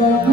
जो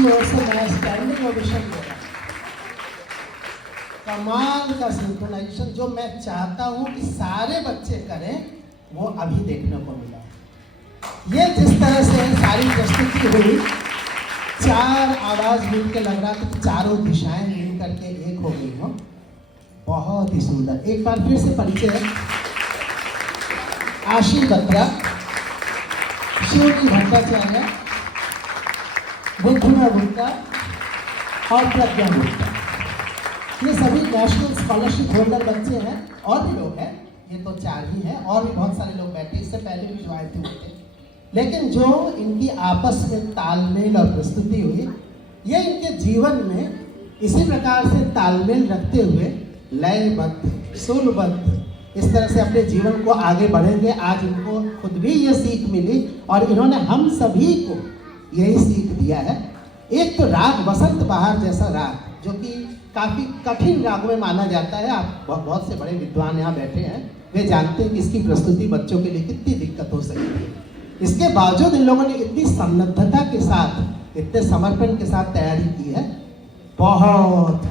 आपकी ओर से मैं स्टैंडिंग ओवेशन दे रहा हूं। कमाल का सिंक्रोनाइजेशन जो मैं चाहता हूं कि सारे बच्चे करें, वो अभी देखने को मिला। ये जिस तरह से सारी प्रस्तुति हुई, चार आवाज मिल के लग रहा था कि चारों दिशाएं मिल करके एक हो गई हो। बहुत ही सुंदर। एक बार फिर से परिचय, आशीष बत्रा, शिवजी भट्टाचार्य, बुद्धना गुप्ता और प्रज्ञा गुप्ता, ये सभी नेशनल स्कॉलरशिप होल्डर बच्चे हैं। और भी लोग हैं, ये तो चार ही हैं, और भी बहुत सारे लोग बैठे, इससे पहले भी जो आए थे वो थे। लेकिन जो इनकी आपस में तालमेल और प्रस्तुति हुई, ये इनके जीवन में इसी प्रकार से तालमेल रखते हुए लयबद्ध, सुरबद्ध इस तरह से अपने जीवन को आगे बढ़ेंगे। आज इनको खुद भी ये सीख मिली और इन्होंने हम सभी को यही सीख दिया है। एक तो राग वसंत बहार जैसा राग, जो कि काफ़ी कठिन राग में माना जाता है। आप बहुत से बड़े विद्वान यहाँ बैठे हैं, वे जानते हैं कि इसकी प्रस्तुति बच्चों के लिए कितनी दिक्कत हो सकती है। इसके बावजूद इन लोगों ने इतनी सन्नद्धता के साथ, इतने समर्पण के साथ तैयारी की है। बहुत